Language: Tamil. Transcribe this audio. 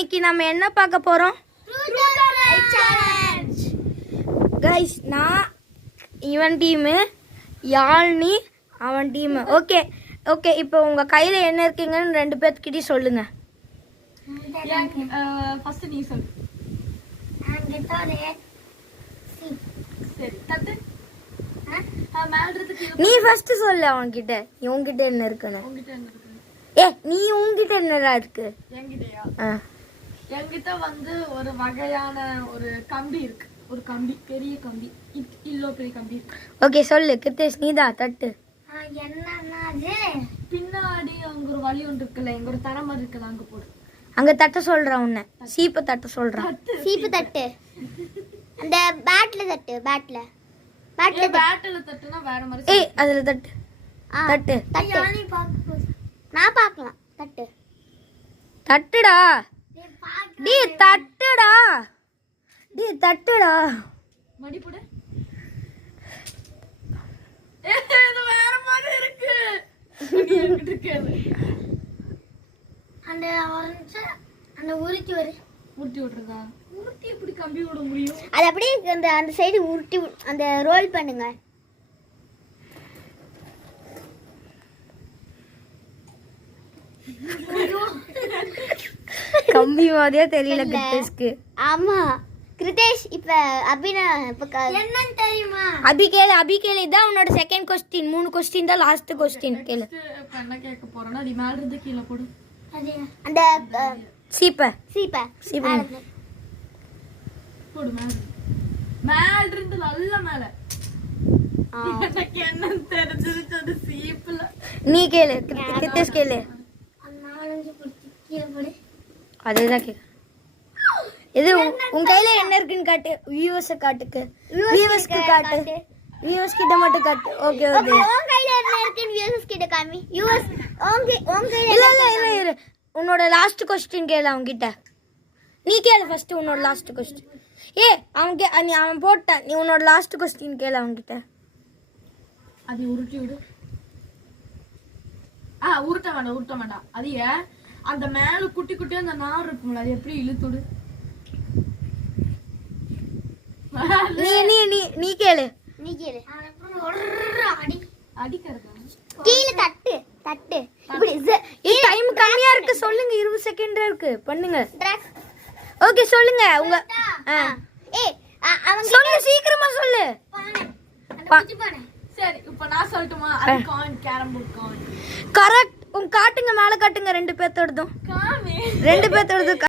இன்னைக்கு நம்ம என்ன பார்க்க போறோம் கைஸ்? நான் இவன் டீமு, யாழ்னி அவன் டீமு. ஓகே ஓகே, இப்போ உங்க கையில என்ன இருக்கீங்கன்னு ரெண்டு பேர்த்துக்கிட்டே சொல்லுங்க. ஃபர்ஸ்ட் நீ சொல்லு. சரி தட்டு. நீ ஃபர்ஸ்ட் சொல்லு அவன்கிட்ட இவன்கிட்ட என்ன இருக்குன்னு. உன்கிட்ட என்ன இருக்கு? நீ உன்கிட்ட என்னடா இருக்கு? என்கிட்டயா? என்கிட்ட வந்து ஒரு வகையான ஒரு கம்பி இருக்கு. ஒரு கம்பி, பெரிய கம்பி, இவ்வளோ பெரிய கம்பி இருக்கு. ஓகே சொல்லு கிருத்தேஷ், நீதா தட்டு. பின்னாடி அங்க ஒரு வழி ஒன்று இருக்குல்ல, எங்க ஒரு தர மாதிரி இருக்குல்ல, அங்க போடு. அங்க தட்ட சொல்றான், உன்னை சீப்பை தட்ட சொல்றான். சீப்பு தட்டு. அந்த பேட்ல தட்டு. பேட்ல தட்டுனா வேற மாதிரி. ஏய் அதுல தட்டு. தட்டு தட்டு. நான் பார்க்கலாம். தட்டு. தட்டுடா. டி தட்டுடா. டி தட்டுடா. மடி போடு. இது வேற மாதிரி இருக்கு. நீ என்கிட்ட இருக்கேது. அந்த உருட்டி வரு. உருட்டி விட்டுறதா? உருட்டி எப்படி கம்பி விட முடியும்? அது அப்படியே அந்த சைடு உருட்டி அந்த ரோல் பண்ணுங்க. கம்பி மாதிரியே தெரியல கிருத்தேஷ்க்கு. ஆமா கிருத்தேஷ், இப்ப அபினா என்னன்னு தெரியுமா? அபி கேளு இதான் உன்னோட செகண்ட் கொஸ்டின். 3 கொஸ்டின் தான் லாஸ்ட் கொஸ்டின். கேளு. இப்ப என்ன கேட்க போறேன்னா, அது மேல இருந்து கீழே போடு. அந்த சீப்பை சீப்பை போடு. மேல இருந்து நல்ல மேல. எனக்கு என்ன தெரிஞ்சிருச்சு அது சீப்புல. நீ கேளு கிருத்தேஷ் கேளு. அதேதான் கேளு. இது உன் கையில என்ன இருக்குன்னு காட்டு. வியூவர்ஸ் காட்டுக்கு. வியூவர்ஸ்க்கு காட்டு. வியூவர்ஸ் கிட்ட மட்டும் காட்டு. Okay okay. உன் கையில என்ன இருக்குன்னு வியூவர்ஸ் கிட்ட காமி. வியூவர்ஸ் உன் கையில இல்ல உன்னோட லாஸ்ட் கொஸ்டின் கேளு அவங்க கிட்ட. நீ கேளு ஃபர்ஸ்ட் உன்னோட லாஸ்ட் கொஸ்டின். அவன் போட்டான். நீ உன்னோட லாஸ்ட் கொஸ்டின் கேளு அவங்க கிட்ட. அது உருட்டி விடு. உருட்ட வேண்டாம். அது அந்த மேல குட்டி குட்டியா அந்த நார் இருக்கும்ல, அது எப்படி இழுத்துடு. நீ கேளு. அடிக்கிறது கீழ தட்டு. இப்படி டைம் கம்மியா இருக்கு, சொல்லுங்க. 20 செகண்ட் இருக்கு, பண்ணுங்க. ஓகே சொல்லுங்க உங்க. அவங்க சொல்லு, சீக்கிரமா சொல்லு. சரி, இப்ப நான் சொல்லட்டுமா? அது coin, carrom board coin. Correct. காட்டுங்க, மேல காட்டுங்க. 2 பேர்த்தோடதும். காமி 2 பேர்த்தோடதும்